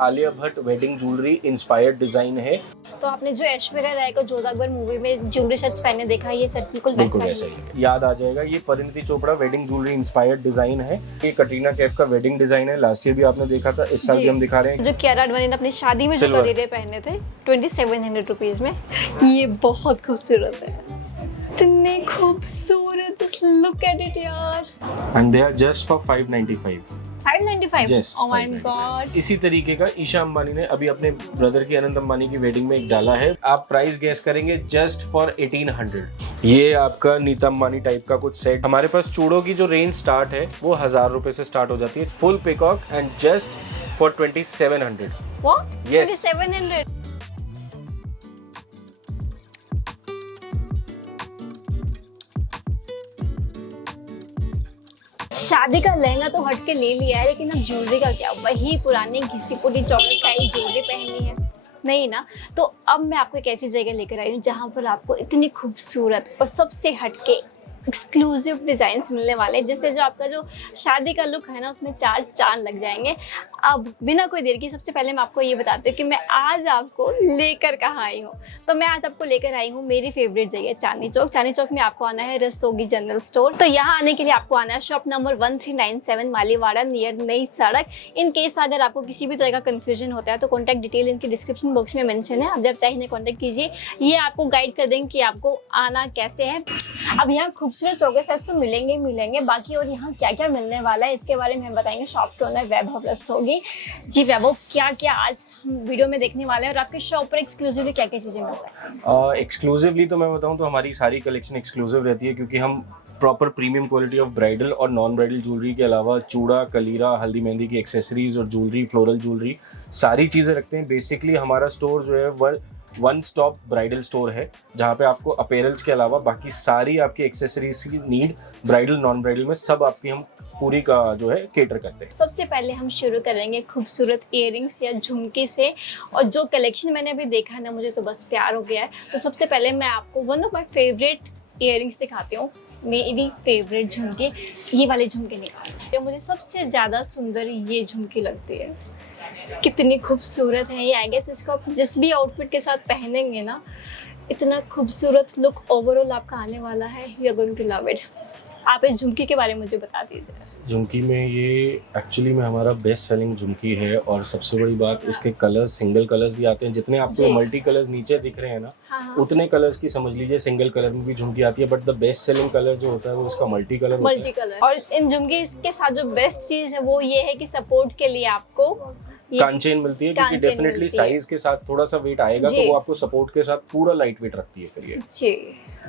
Alia Bhatt wedding jewellery inspired design है। तो आपने जो ऐश्वर्या राय को जोधा अकबर मूवी में ज्वेलरी सेट्स पहने देखा, ये सेट बिल्कुल वैसा ही है। याद आ जाएगा, ये Parineeti Chopra wedding jewellery inspired design है। ये कटरीना कैफ का वेडिंग डिजाइन है, लास्ट ईयर भी आपने देखा था, इस साल भी हम दिखा रहे हैं। जो कियारा आडवाणी ने अपनी शादी में जो कलीरे पहने थे 2700 रुपीज में, ये बहुत खूबसूरत है, इतने खूबसूरत, जस्ट लुक एट इट यार। And they are just for 595। 595? Yes, oh my god। इसी तरीके का ईशा अंबानी ने अभी अपने ब्रदर की अनंत अंबानी की वेडिंग में एक डाला है। आप प्राइस गेस करेंगे जस्ट फॉर 1800। ये आपका नीता अंबानी टाइप का कुछ सेट। हमारे पास चूड़ों की जो रेंज स्टार्ट है वो 1000 रुपए से स्टार्ट हो जाती है, full peacock and just for 2700। What? Yes. 2700? शादी का लहंगा तो हट के ले लिया है, लेकिन अब ज्वेलरी का क्या? वही पुरानी घिसी पुटी चॉकलेट स्टाइल ज्वेलरी पहननी है? नहीं ना। तो अब मैं आपको एक ऐसी जगह लेकर आई हूँ जहाँ पर आपको इतनी खूबसूरत और सबसे हटके एक्सक्लूसिव डिजाइन्स मिलने वाले हैं, जिससे जो आपका जो शादी का लुक है ना, उसमें 4 चांद लग जाएंगे। अब बिना कोई देर की सबसे पहले मैं आपको ये बताती हूँ कि मैं आज आपको लेकर कहाँ आई हूँ। तो मैं आज आपको लेकर आई हूँ मेरी फेवरेट जगह चांदनी चौक। चांदनी चौक में आपको आना है रस्तोगी जनरल स्टोर। तो यहाँ आने के लिए आपको आना है शॉप नंबर 1397 मालीवाड़ा नियर नई सड़क। इन केस अगर आपको किसी भी तरह का कंफ्यूजन होता है तो कॉन्टैक्ट डिटेल इनके डिस्क्रिप्शन बॉक्स में मेंशन है, आप जब चाहे इन्हें कॉन्टैक्ट कीजिए, ये आपको गाइड कर देंगे कि आपको आना कैसे है। अब यहाँ खूबसूरत चौके सेट्स तो मिलेंगे बाकी, और यहाँ क्या क्या मिलने वाला है इसके बारे में हम बताएंगे शॉप के ओनर वैभव रस्तोगी जी। वैभव, क्या क्या आज हम वीडियो में देखने वाले हैं और आपके शॉप पर एक्सक्लूसिवली क्या क्या चीजें मिल सकती हैं? एक्सक्लूसिवली तो मैं बताऊँ तो हमारी सारी कलेक्शन एक्सक्लूसिव रहती है, क्योंकि हम proper premium quality of bridal और नॉन ब्राइडल ज्वेलरी के अलावा चूड़ा, कलीरा, हल्दी मेहंदी की एक्सेसरीज और ज्वेलरी, फ्लोरल ज्वेलरी, सारी चीज़ें रखते हैं। बेसिकली हमारा स्टोर जो है वन स्टॉप ब्राइडल स्टोर है, जहाँ पे आपको अपीयरेंस के अलावा बाकी सारी आपकी एक्सेसरीज की नीड, ब्राइडल नॉन ब्राइडल में सब आपकी हम पूरी का जो है केटर करते हैं। सबसे पहले हम शुरू करेंगे खूबसूरत इयररिंग्स या झुमकी से, और जो कलेक्शन मैंने अभी देखा ना, मुझे तो बस प्यार हो गया है। तो सबसे पहले मैं आपको one of my favourite earrings दिखाती हूँ। मेरी फेवरेट झुमकी, ये वाले झुमके निकाल, मुझे सबसे ज़्यादा सुंदर ये झुमकी लगती है। कितनी खूबसूरत है ये। आई गेस इसको आप जिस भी आउटफिट के साथ पहनेंगे ना, इतना खूबसूरत लुक ओवरऑल आपका आने वाला है। You are going to love it. आप इस झुमकी के बारे में मुझे बता दीजिए। झुमकी में ये एक्चुअली में हमारा बेस्ट सेलिंग झुमकी है, और सबसे बड़ी बात इसके कलर्स, सिंगल कलर्स भी आते हैं। जितने आपको मल्टी कलर्स नीचे दिख रहे हैं ना, उतने कलर्स की समझ लीजिए सिंगल कलर में भी झुमकी आती है, but the best selling colour जो होता है वो इसका मल्टी कलर होता है। और इन झुमकी के साथ जो बेस्ट चीज है वो ये है कि सपोर्ट के लिए आपको कांचेन मिलती है, क्योंकि डेफिनेटली साइज के साथ थोड़ा सा वेट आएगा, तो वो आपको सपोर्ट के साथ पूरा लाइट वेट रखती है। फिर ये जी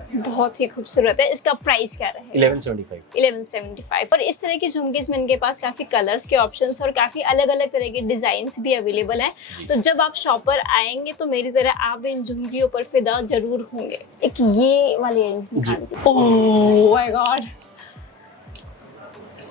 बहुत ही खूबसूरत है। इसका प्राइस क्या रहेगा? 1175। और इस तरह की झुमकीज में इनके पास काफी कलर्स के ऑप्शंस और काफी अलग अलग तरह के डिजाइन्स भी अवेलेबल हैं। तो जब आप शॉप पर आएंगे तो मेरी तरह आप इन झुमकियों पर फिदा जरूर होंगे। एक ये वाली इयररिंग्स निकाल दीजिए। ओह माय गॉड,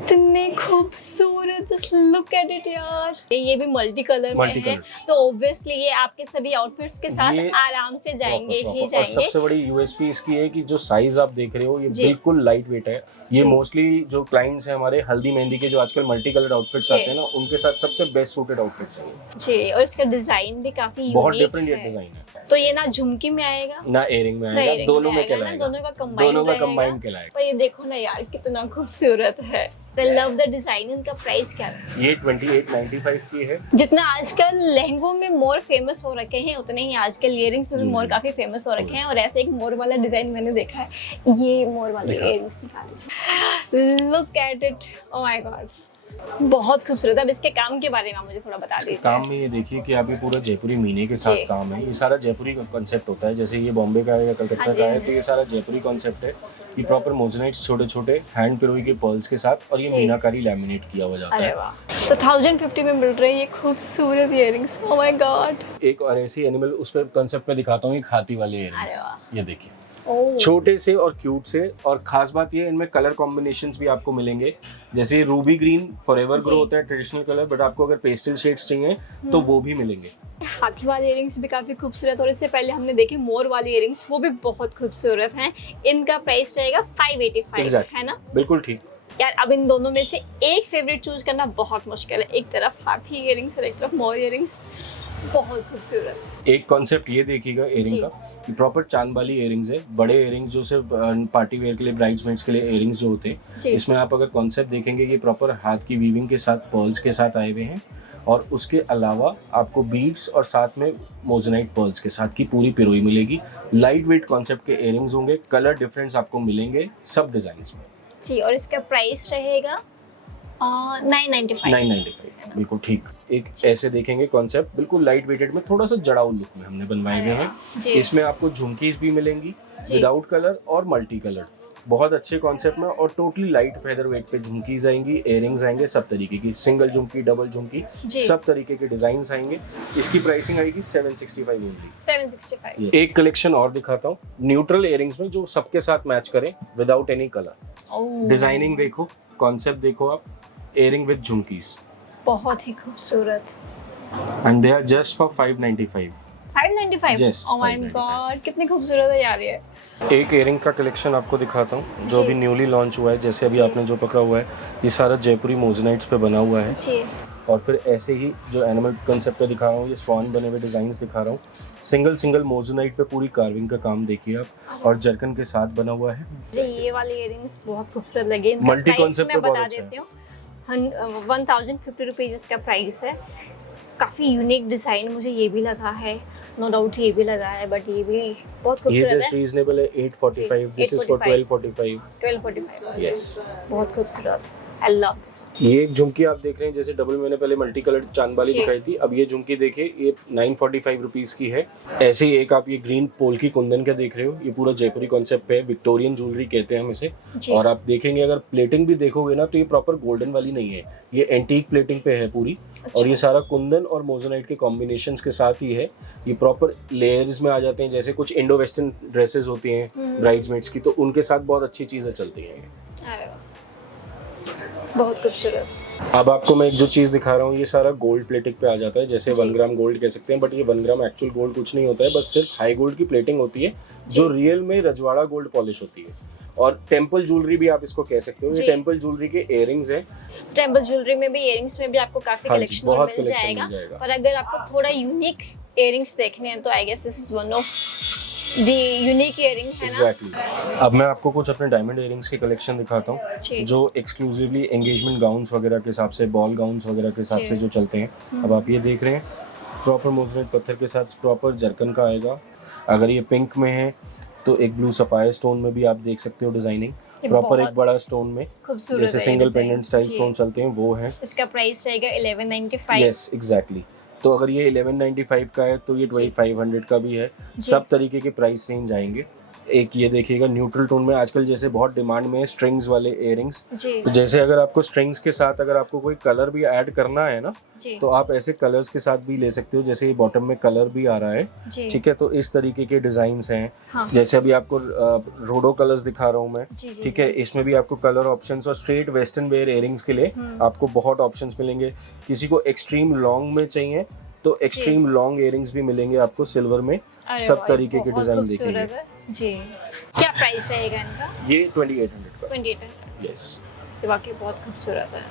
इतने खूबसूरत, जस्ट लुक एट इट यार। ये भी मल्टी कलर में है, तो ऑब्वियसली ये आपके सभी आउटफिट्स के साथ आराम से जाएंगे ही जाएंगे। और सबसे बड़ी यूएसपी इसकी है कि जो साइज आप देख रहे हो ये बिल्कुल लाइट वेट है। ये मोस्टली जो क्लाइंट्स हैं हमारे हल्दी मेहंदी के, जो आजकल मल्टी कलर आउटफिट्स आते हैं ना, उनके साथ सबसे बेस्ट सूटेड आउटफिट्स हैं जी। और इसका डिजाइन भी काफी बहुत डिफरेंट डिजाइन है। तो ये ना झुमकी में आएगा ना इयररिंग में आएगा, दोनों में कहलाएगा, दोनों का कंबाइन कहलाएगा। पर ये देखो ना यार, कितना खूबसूरत है। I love the design। इनका प्राइस क्या है? ये 2895 की है। जितना आजकल लहंगों में मोर फेमस हो रखे हैं, उतने ही आजकल इयररिंग्स में भी मोर काफी फेमस हो रखे हैं। और ऐसे एक मोर वाला डिजाइन मैंने देखा है, ये मोर वाले इयररिंग्स निकाल, look at it, oh my God, बहुत खूबसूरत है। अब इसके काम के बारे में मुझे थोड़ा बता दीजिए। काम में ये देखिए कि आप ये पूरा जयपुरी मीने के साथ काम है। ये सारा जयपुरी कॉन्सेप्ट होता है, जैसे ये बॉम्बे का है या कलकत्ता का है, तो ये सारा जयपुरी कॉन्सेप्ट है। ये प्रॉपर मोजनाइट्स छोटे छोटे हैंड पिरोई के पर्ल्स के साथ, और ये मीनाकारी लैमिनेट किया हुआ जाता है। अरे वाह। तो 1050 में मिल रही है ये खूबसूरत इयररिंग्स। Oh my God. एक और ऐसी एनिमल उस पर कॉन्सेप्ट में दिखाता हूँ, एक हाथी वाले इयररिंग्स। ये देखिए, छोटे से और क्यूट से, और खास बात ये इनमें कलर कॉम्बिनेशंस भी आपको मिलेंगे। जैसे रूबी ग्रीन फॉरएवर ग्रो होता है ट्रेडिशनल कलर, बट आपको अगर पेस्टल शेड्स चाहिए तो वो भी मिलेंगे। हाथी वाले इयररिंग्स भी काफी खूबसूरत, और इससे पहले हमने देखे मोर वाले इयररिंग्स, वो भी बहुत खूबसूरत हैं। इनका प्राइस रहेगा 585 है ना? बिल्कुल ठीक। यार अब इन दोनों में से एक फेवरेट चूज करना बहुत मुश्किल है। एक तरफ हाथी इयरिंग्स और एक तरफ मोर इयरिंग्स, बहुत खूबसूरत। एक कॉन्सेप्ट ये देखिएगा इयरिंग का, प्रॉपर चांद वाली इयरिंग्स है। बड़े इयरिंग्स जो सिर्फ पार्टी वेयर के लिए, ब्राइड्समेड्स के लिए इयरिंग्स जो होते हैं, जी। इसमें आप अगर कॉन्सेप्ट देखेंगे ये प्रॉपर हाथ की वीविंग के साथ पर्ल्स के साथ आए हुए हैं, और उसके अलावा आपको बीड्स और साथ में मोजनाइट पर्ल्स के साथ की पूरी पिरोई मिलेगी। लाइट वेट कॉन्सेप्ट के इयरिंग्स होंगे, कलर डिफरेंस आपको मिलेंगे सब डिजाइन्स में जी। और इसका प्राइस रहेगा 995। 995, बिल्कुल ठीक। एक ऐसे देखेंगे कॉन्सेप्ट बिल्कुल लाइट वेटेड में, थोड़ा सा जड़ाऊ लुक में हमने बनवाए हुए हैं। जी। इसमें आपको झुमकीज भी मिलेंगी विदाउट कलर और मल्टी कलर, बहुत अच्छे कॉन्सेप्ट में, और टोटली लाइट फेदर वेट पे झुमकीज आएंगी, इयरिंग्स आएंगे सब तरीके की, सिंगल झुमकी, डबल झुमकी, सब तरीके के डिजाइन आएंगे। इसकी प्राइसिंग आएगी 765 ओनली। 765। एक कलेक्शन और दिखाता हूँ न्यूट्रल इयरिंग्स में, जो सबके साथ मैच करें विदाउट एनी कलर। डिजाइनिंग देखो, कॉन्सेप्ट देखो आप, इयरिंग विद झुमकीज, बहुत ही खूबसूरत। And they are just for 595। 595? Yes, oh my 595। God, कितनी खूबसूरत है यार ये। एक इयरिंग का कलेक्शन आपको दिखाता हूँ जो जी। अभी न्यूली लॉन्च हुआ है। जैसे अभी जी। आपने जो पकड़ा हुआ है, ये सारा जयपुरी मोजनाइट्स पे बना हुआ है। जी। और फिर ऐसे ही जो एनिमल कंसेप्ट पे दिखा रहा हूँ, ये स्वान बने हुए डिजाइन्स दिखा रहा हूँ। सिंगल मोजनाइट पे पूरी कार्विंग का काम देखिए आप, और जर्कन के साथ बना हुआ है। मुझे ये वाले इयरिंग्स बहुत खूबसूरत लगे। इनका मल्टी प्राइस कॉन्सेप्ट मैं पे बहुत बता अच्छा है। देती हूँ। 1050 रुपीज़ इसका प्राइस है। काफ़ी यूनिक डिज़ाइन मुझे ये भी लगा है, नो डाउट ये भी लगा है, बट ये भी बहुत ये खूबसूरत जस्ट है। रीजनेबल है 845, दिस इज फॉर 1245। 1245। यस, बहुत खूबसूरत, आई लव दिस। ये एक झुमकी आप देख रहे हैं, जैसे डबल मैंने पहले मल्टी कलर चांद वाली जी। दिखाई थी, अब ये झुमकी देखिए, ये 945 रुपीज की है। ऐसे ही एक आप ये ग्रीन पोल की कुंदन का देख रहे हो, ये पूरा जयपुरी कॉन्सेप्ट पे है, विक्टोरियन ज्वेलरी कहते हैं हम इसे। जी। और आप देखेंगे अगर प्लेटिंग भी देखोगे ना, तो ये प्रॉपर गोल्डन वाली नहीं है, ये एंटीक प्लेटिंग पे है पूरी। अच्छा। और ये सारा कुंदन और मोजोनाइट के कॉम्बिनेशंस के साथ ही है। ये प्रॉपर लेयर्स में आ जाते हैं, जैसे कुछ इंडो वेस्टर्न ड्रेसेस होती हैं ब्राइड्समेड्स की, तो उनके साथ बहुत अच्छी चीजें चलती हैं। अरे वाह, बहुत खूबसूरत। अब आपको मैं एक जो चीज़ दिखा रहा हूँ, ये सारा गोल्ड प्लेटिंग पे आ जाता है, जैसे 1 ग्राम गोल्ड कह सकते हैं, बट ये 1 ग्राम एक्चुअल गोल्ड कुछ नहीं होता है, बस सिर्फ हाई गोल्ड की प्लेटिंग होती है, जो रियल में रजवाड़ा गोल्ड पॉलिश होती है। और टेम्पल ज्वेलरी भी आप इसको कह सकते हो, ये जी। टेम्पल ज्वेलरी के इयरिंग्स हैं। टेम्पल ज्वेलरी में भी, इयरिंग्स में भी आपको काफी हाँ जी, कलेक्शन बहुत मिल collection जाएगा। मिल जाएगा। और अगर आपको थोड़ा यूनिक इयरिंग्स देखने हैं तो I guess this is one of the unique earring, है ना? एग्जैक्टली। अब मैं आपको कुछ अपने डायमंड इयरिंग्स की कलेक्शन दिखाता जी। हूँ, जो एक्सक्लूसिवली एंगेजमेंट गाउन्स वगैरह के हिसाब से, बॉल गाउन्स वगैरह के हिसाब जी। से जो चलते हैं। अब आप ये देख रहे हैं, प्रॉपर मोजनाइट पत्थर के साथ प्रॉपर जर्कन का आएगा। अगर ये पिंक में है तो एक ब्लू सफायर स्टोन में भी आप देख सकते हो डिजाइनिंग, प्रॉपर एक बड़ा स्टोन में, खूबसूरत जैसे है ये सिंगल design। पेंडेंट स्टाइल जी। स्टोन चलते हैं वो है। इसका प्राइस रहेगा 1195। Yes exactly. तो अगर ये 1195 का है तो ये 2500 का भी है। सब तरीके के प्राइस रेंज आएंगे। एक ये देखिएगा न्यूट्रल टोन में, आजकल जैसे बहुत डिमांड में है स्ट्रिंग्स वाले इयरिंग्स, जी। तो जैसे अगर आपको स्ट्रिंग्स के साथ अगर आपको कोई कलर भी ऐड करना है ना, जी। तो आप ऐसे कलर्स के साथ भी ले सकते हो। जैसे ये बॉटम में कलर भी आ रहा है, जी। ठीक है, तो इस तरीके के डिजाइन्स हैं। हाँ। जैसे अभी आपको रोडो कलर्स दिखा रहा हूँ मैं, जी, जी, ठीक है, इसमें भी आपको कलर ऑप्शंस और स्ट्रेट वेस्टर्न वेयर इयरिंग्स के लिए आपको बहुत ऑप्शंस मिलेंगे। किसी को एक्सट्रीम लॉन्ग में चाहिए तो एक्सट्रीम लॉन्ग इयरिंग्स भी मिलेंगे आपको सिल्वर में। अरे सब वाह, तरीके के बहुत डिजाइन खूबसूरत देखेंगे। है। जी। क्या प्राइस रहेगा इनका? ये 2800 का। 2800। यस। ये वाकई बहुत खूबसूरत है।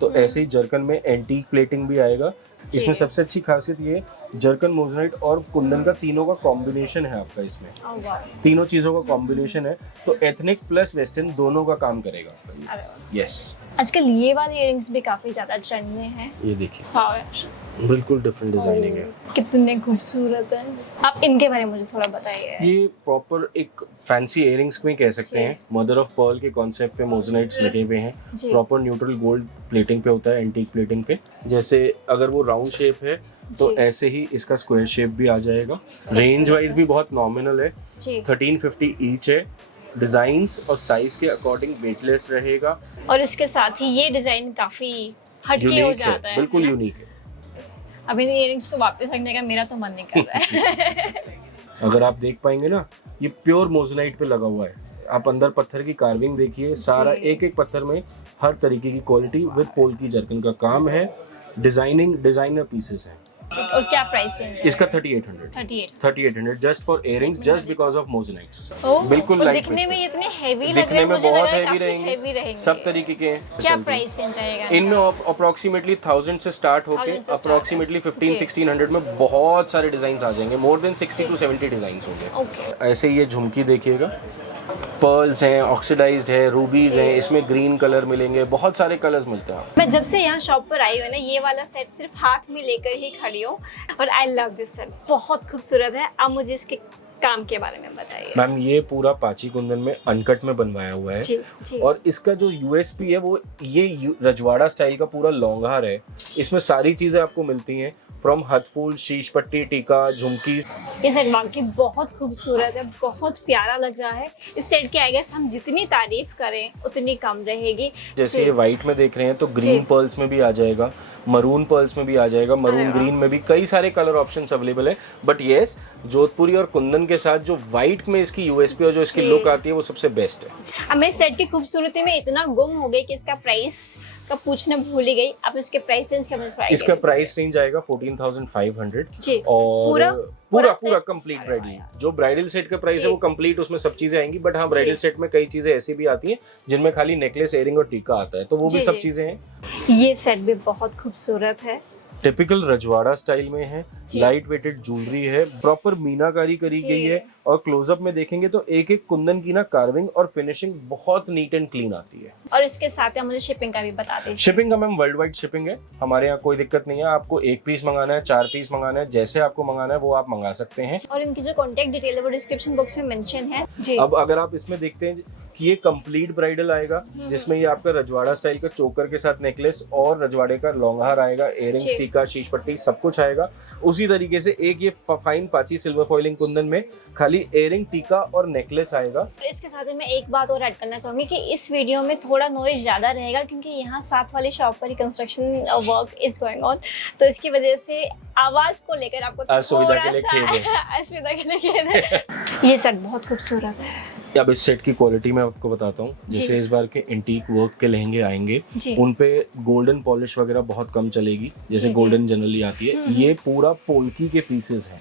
तो ऐसे ही जर्कन में एंटीक प्लेटिंग भी आएगा। इसमें सबसे अच्छी खासियत ये जर्कन, मोजनाइट और कुंदन का तीनों का कॉम्बिनेशन है आपका इसमें। ओह वाह। तीनों चीजों का कॉम्बिनेशन है, तो एथनिक प्लस वेस्टर्न दोनों का काम करेगा आपका। अरे वाह। यस। आजकल ये वाले इयरिंग्स भी काफी ज्यादा ट्रेंड में हैं। ये देखिए, वाह यार, बिल्कुल डिफरेंट डिजाइनिंग है। कितने खूबसूरत हैं। आप इनके बारे में मुझे थोड़ा बताइए। ये प्रॉपर एक फैंसी इयरिंग्स में कह सकते जी। हैं, मदर ऑफ पर्ल के कॉन्सेप्ट पे मोजनाइट्स लगे हुए हैं। जी। प्रॉपर न्यूट्रल गोल्ड प्लेटिंग पे होता है, एंटीक प्लेटिंग पे। जैसे अगर वो राउंड शेप है तो जी। ऐसे ही इसका स्क्वायर शेप भी आ जाएगा। रेंज वाइज भी बहुत नॉमिनल है, जी। 1350 ईच है। डिजाइन्स और साइज के अकॉर्डिंग वेटलेस रहेगा, और इसके साथ ही ये डिजाइन काफी हटके हो यूनिक जाता है, है, बिल्कुल है ना? यूनिक है। अब इन इयरिंग्स को वापस रखने का मेरा तो मन नहीं कर रहा है। अगर आप देख पाएंगे ना, ये प्योर मोजनाइट पे लगा हुआ है। आप अंदर पत्थर की कार्विंग देखिए, सारा जी। एक एक पत्थर में हर तरीके की क्वालिटी विद पोल की जर्कन का काम है। डिजाइनिंग डिजाइनर पीसेस हैं। ठीक, और क्या प्राइस रेंज है इसका 3800 just for earrings, just because of moissanites. बिल्कुल लाइट दिखने में इतने हेवी लग दिखने रहे हैं, में मुझे बहुत लग रहा है हेवी काफी हेवी रहेंगे, रहेंगे। सब तरीके के क्या प्राइस रेंज आएगा इनमें? अप्रोक्सीमेटली 1000 से स्टार्ट होके 1000 से अप्रोक्सीमेटली 1500-1600 में बहुत सारे डिजाइन आ जाएंगे। मोर देन 60 to 70 डिजाइन होंगे। ओके, ऐसे ये झुमकी देखिएगा, पर्ल्स हैं, ऑक्सीडाइज्ड है, रूबीज हैं, इसमें ग्रीन कलर मिलेंगे, बहुत सारे कलर्स मिलते हैं। मैं जब से यहाँ शॉप पर आई हूँ ना, ये वाला सेट सिर्फ हाथ में लेकर ही खड़ी हूँ और आई लव दिस सेट, बहुत खूबसूरत है। अब मुझे इसके काम के बारे में बताइए। मैम ये पूरा पाची कुंदन में अनकट में बनवाया हुआ है जी, जी। और इसका जो यूएसपी है वो ये रजवाड़ा स्टाइल का पूरा लॉन्ग हार है। इसमें सारी चीजें आपको मिलती हैं, फ्रॉम हथफूल, शीश पट्टी, टीका, झुमकी। ये सेट वाकई बहुत खूबसूरत है, बहुत प्यारा लग रहा है। इस सेट की आई गेस हम जितनी तारीफ करें उतनी कम रहेगी। जैसे ये व्हाइट में देख रहे हैं तो ग्रीन पर्ल्स में भी आ जाएगा, मरून पर्ल्स में भी आ जाएगा, मरून ग्रीन में भी कई सारे कलर ऑप्शंस अवेलेबल है। बट येस, जोधपुरी और कुंदन के साथ जो व्हाइट में इसकी यूएसपी और जो इसकी लुक आती है वो सबसे बेस्ट है। अब मैं इस सेट की खूबसूरती में इतना गुम हो गई कि इसका प्राइस का पूछना भूल ही गई। आप इसके प्राइस रेंज क्या बताएंगे? इसका प्राइस रेंज आएगा 14,500 जी। और पूरा set? Complete bridal. जो ब्राइडल सेट का प्राइस है वो कंप्लीट, उसमें सब चीजें आएंगी। बट हाँ, ब्राइडल सेट में कई चीजें ऐसी भी आती हैं जिनमें खाली नेकलेस, इयरिंग और टीका आता है, तो वो भी सब चीजें हैं। ये सेट भी बहुत खूबसूरत है, टिपिकल रजवाड़ा स्टाइल में है, लाइट वेटेड ज्वेलरी है, प्रॉपर मीनाकारी करी गई है और क्लोजअप में देखेंगे तो एक एक कुंदन की ना कार्विंग और फिनिशिंग बहुत नीट एंड क्लीन आती है। और इसके साथ ही मुझे शिपिंग का भी बता दीजिए। शिपिंग का मैम वर्ल्ड वाइड शिपिंग है, हमारे यहाँ कोई दिक्कत नहीं है। आपको एक पीस मंगाना है, 4 पीस मंगाना है, जैसे आपको मंगाना है वो आप मंगा सकते हैं। और इनकी जो कॉन्टेक्ट डिटेल है वो डिस्क्रिप्शन बॉक्स में मेंशन है जी। अब अगर आप इसमें देखते हैं कि ये कंप्लीट ब्राइडल आएगा, जिसमें ये आपका रजवाड़ा स्टाइल का चोकर के साथ नेकलेस और रजवाड़े का लॉन्ग हार आएगा, इयरिंग्स, टीका, शीश पट्टी सब कुछ आएगा। उसी तरीके से एक ये फाइन पाची सिल्वर फॉइलिंग कुंदन में खाली इयरिंग, टीका और नेकलेस आएगा। इसके साथ ही मैं एक बात और ऐड करना चाहूंगी कि इस वीडियो में थोड़ा नॉइज ज्यादा रहेगा क्योंकि यहाँ साथ वाली शॉप पर ही construction work is going on, तो इसकी वजह से आवाज को लेकर आपको असुविधा के लिए खेद है। असुविधा के लिए खेद है। ये सेट बहुत खूबसूरत है। अब इस सेट की क्वालिटी मैं आपको बताता हूँ। जैसे इस बार के एंटीक वर्क के लहंगे आएंगे, उन पे गोल्डन पॉलिश वगैरह बहुत कम चलेगी, जैसे गोल्डन जनरली आती है। ये पूरा पोल्की के पीसेस हैं,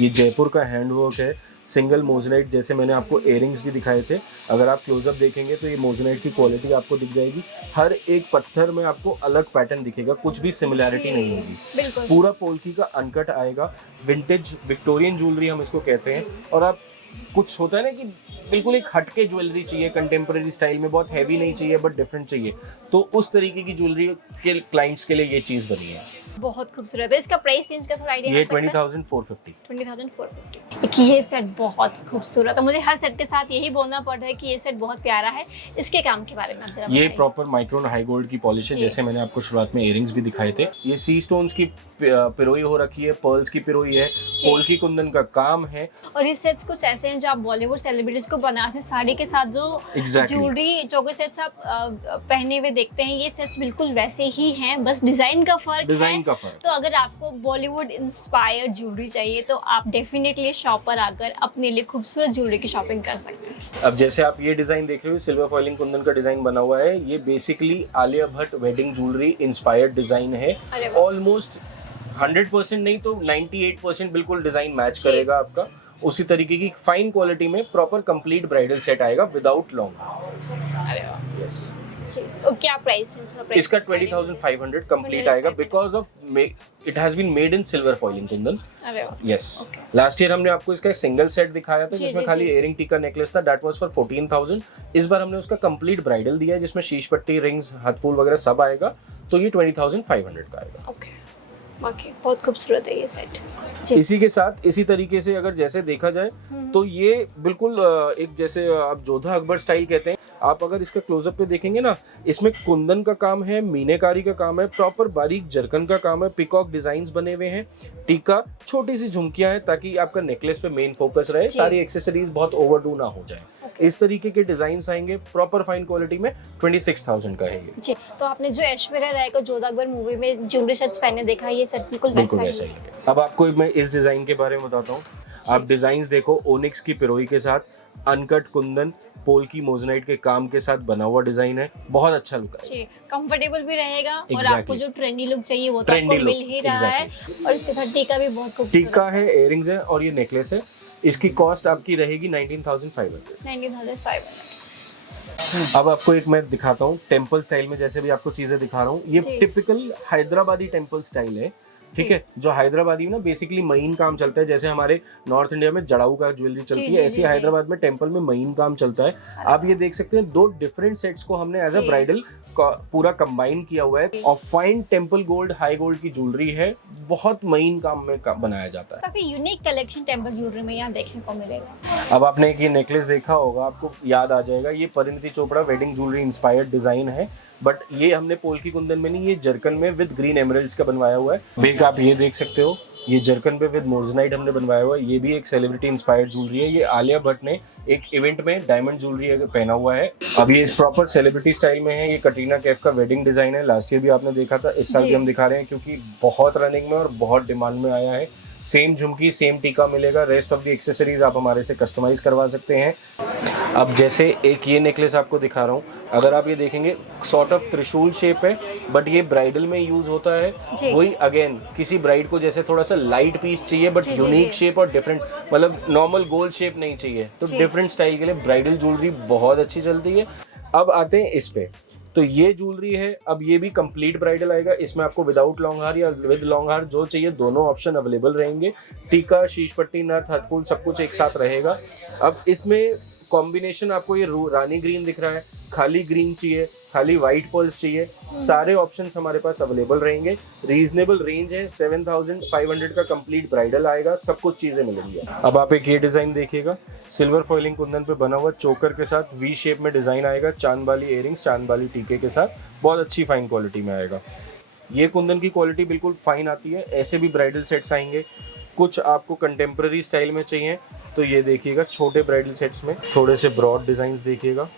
ये जयपुर का हैंड वर्क है, सिंगल मोजनाइट। जैसे मैंने आपको इयरिंग्स भी दिखाए थे, अगर आप क्लोजअप देखेंगे तो ये मोजनाइट की क्वालिटी आपको दिख जाएगी। हर एक पत्थर में आपको अलग पैटर्न दिखेगा, कुछ भी सिमिलैरिटी नहीं होगी। पूरा पोल्की का अनकट आएगा, विंटेज विक्टोरियन ज्वेलरी हम इसको कहते हैं। और आप कुछ होता है ना कि बिल्कुल एक हटके ज्वेलरी चाहिए, कंटेम्परेरी स्टाइल में, बहुत हैवी नहीं चाहिए बट डिफरेंट चाहिए, तो उस तरीके की ज्वेलरी के क्लाइंट्स के लिए ये चीज बनी है। बहुत खूबसूरत है। इसका प्राइस रेंज का थोड़ा आइडिया ये 20,450। 20,450। ये सेट बहुत खूबसूरत है। मुझे हर सेट के साथ यही बोलना पड़ रहा है कि ये सेट बहुत प्यारा है। इसके काम के बारे में आप जरा ये प्रॉपर माइक्रोन हाई गोल्ड की पॉलिश है। जैसे मैंने आपको शुरुआत में इयरिंग्स भी दिखाए थे, ये सी स्टोन्स की पिरोई हो रखी है, पर्ल्स की पिरोई है, पोल्की कुंदन का काम है। और ये सेट्स कुछ ऐसे हैं जो आप बॉलीवुड सेलिब्रिटीज को बनारसी साड़ी के साथ जो ज्वेलरी चोकर सेट्स आप पहने हुए देखते हैं, ये सेट्स बिल्कुल वैसे ही हैं, बस डिजाइन का फर्क है। तो अगर आपको बॉलीवुड इंस्पायर्ड ज्वेलरी चाहिए तो आप डेफिनेटली शॉप पर आकर अपने लिए खूबसूरत ज्वेलरी की शॉपिंग कर सकते हैं। अब जैसे आप ये डिजाइन देख रहे हो, सिल्वर फॉइलिंग कुंदन का डिजाइन बना हुआ है। ये basically Alia Bhatt wedding jewellery inspired design है। ऑलमोस्ट 100% नहीं तो 98% बिल्कुल डिजाइन मैच करेगा आपका। उसी तरीके की फाइन क्वालिटी में प्रॉपर कंप्लीट ब्राइडल सेट आएगा विदाउट लॉन्ग। यस। और क्या प्राइस है इसका? इसका 20,500 कंप्लीट आएगा because of it has been made in silver foiling kundan. Yes. Last year हमने आपको इसका सिंगल सेट दिखाया था जिसमें खाली इयरिंग, टीका, नेकलेस था, दैट वाज फॉर 14,000। इस बार हमने उसका कंप्लीट ब्राइडल दिया है जिसमें शीश पट्टी, रिंग्स, हाथ फूल वगैरह सब आएगा, तो ये 20,500 का आएगा। ओके, बहुत खूबसूरत है ये सेट। इसी के साथ इसी तरीके से अगर जैसे देखा जाए तो ये बिल्कुल एक जैसे आप जोधा अकबर स्टाइल कहते हैं, आप अगर इसका क्लोजअप पे देखेंगे ना, इसमें कुंदन का काम है, मीनेकारी का काम है, प्रॉपर बारीक जरकन का काम है, पिकॉक डिजाइन्स बने हुए हैं, टीका, छोटी सी झुमकियां हैं ताकि आपका नेकलेस पे मेन फोकस रहे, सारी एक्सेसरीज बहुत ओवरडू ना हो जाए। इस तरीके के डिजाइन आएंगे प्रॉपर फाइन क्वालिटी में। 26,000 का है ये जी। तो आपने जो ऐश्वर्या राय को जोधा अकबर मूवी में ज्वेलरी सेट्स पहने देखा, ये सेट बिल्कुल वैसा ही है। अब आपको मैं इस डिजाइन के बारे में बताता हूँ। आप डिजाइन देखो, ओनिक्स की पिरोई के साथ, अनकट कुंदन, पोल की मोजनाइट के काम के साथ बना हुआ डिजाइन है, बहुत अच्छा लुक है, कंफर्टेबल भी रहेगा और Exactly. आपको जो ट्रेंडी लुक चाहिए वो तो Trendy आपको मिल ही रहा है। और इसके साथ टीका भी बहुत खूबसूरत टीका है, इयररिंग्स है और ये नेकलेस है। इसकी कॉस्ट आपकी रहेगी 19,500। 19,500। अब आपको एक मैं दिखाता हूँ टेम्पल स्टाइल में, जैसे भी आपको चीजें दिखा रहा हूँ, ये जी। टिपिकल हैदराबादी टेम्पल स्टाइल है, ठीक है। जो हैदराबादी में ना बेसिकली महीन काम चलता है, जैसे हमारे नॉर्थ इंडिया में जड़ाऊ का ज्वेलरी चलती जी, है, ऐसे जी, हैदराबाद में टेम्पल में महीन काम चलता है। आप ये देख सकते हैं 2 डिफरेंट सेट्स को हमने एज अ जी। ब्राइडल पूरा कंबाइन किया हुआ है और fine temple gold high gold की ज्वेलरी है, बहुत महीन काम में बनाया जाता है। काफी यूनिक कलेक्शन टेम्पल ज्वेलरी में यहाँ देखने को मिलेगा। अब आपने एक ये नेकलेस देखा होगा, आपको याद आ जाएगा, ये Parineeti Chopra wedding jewellery inspired design है, बट ये हमने पोल्की कुंदन में नहीं, ये जरकन में विद ग्रीन एमरल्ड्स का बनवाया हुआ है। बेक आप ये देख सकते हो, ये जरकन पे विद मोजनाइट हमने बनवाया हुआ है, ये भी एक सेलिब्रिटी इंस्पायर्ड ज्वेलरी है। ये आलिया भट्ट ने एक इवेंट में डायमंड ज्वेलरी पहना हुआ है। अब ये इस प्रॉपर सेलिब्रिटी स्टाइल में है, ये कटरीना कैफ का वेडिंग डिजाइन है, लास्ट ईयर भी आपने देखा था, इस साल भी हम दिखा रहे हैं क्योंकि बहुत रनिंग में और बहुत डिमांड में आया है। सेम झुमकी सेम टीका मिलेगा, रेस्ट ऑफ द एक्सेसरीज आप हमारे से कस्टमाइज करवा सकते हैं। अब जैसे एक ये नेकलेस आपको दिखा रहा हूँ, अगर आप ये देखेंगे सॉर्ट ऑफ त्रिशूल शेप है, बट ये ब्राइडल में यूज होता है। वही अगेन किसी ब्राइड को जैसे थोड़ा सा लाइट पीस चाहिए बट यूनिक शेप और डिफरेंट, मतलब नॉर्मल गोल शेप नहीं चाहिए, तो डिफरेंट स्टाइल के लिए ब्राइडल ज्वेलरी बहुत अच्छी चलती है। अब आते हैं इस पे, तो ये ज्वेलरी है, अब ये भी कंप्लीट ब्राइडल आएगा, इसमें आपको विदाउट लॉन्ग हार या विद लॉन्ग हार जो चाहिए दोनों ऑप्शन अवेलेबल रहेंगे। टीका, शीश पट्टी, नथ, हथफूल सब कुछ एक साथ रहेगा। अब इसमें कॉम्बिनेशन आपको ये रानी ग्रीन दिख रहा है, खाली ग्रीन चाहिए, खाली व्हाइट पर्ल्स चाहिए, सारे ऑप्शंस हमारे पास अवेलेबल रहेंगे। रीजनेबल रेंज है, 7,500 का कंप्लीट ब्राइडल आएगा, सब कुछ चीजें मिलेंगी। अब आप एक ये डिजाइन देखिएगा, सिल्वर फॉइलिंग कुंदन पे बना हुआ चोकर के साथ वी शेप में डिजाइन आएगा, चांद वाली इयररिंग्स, चांद वाली टीके के साथ, बहुत अच्छी फाइन क्वालिटी में आएगा। ये कुंदन की क्वालिटी बिल्कुल फाइन आती है। ऐसे भी ब्राइडल सेट्स आएंगे, कुछ आपको कंटेम्प्रेरी स्टाइल में चाहिए तो ये देखिएगा, छोटे ब्राइडल सेट्स में थोड़े से ब्रॉड डिजाइन्स देखिएगा,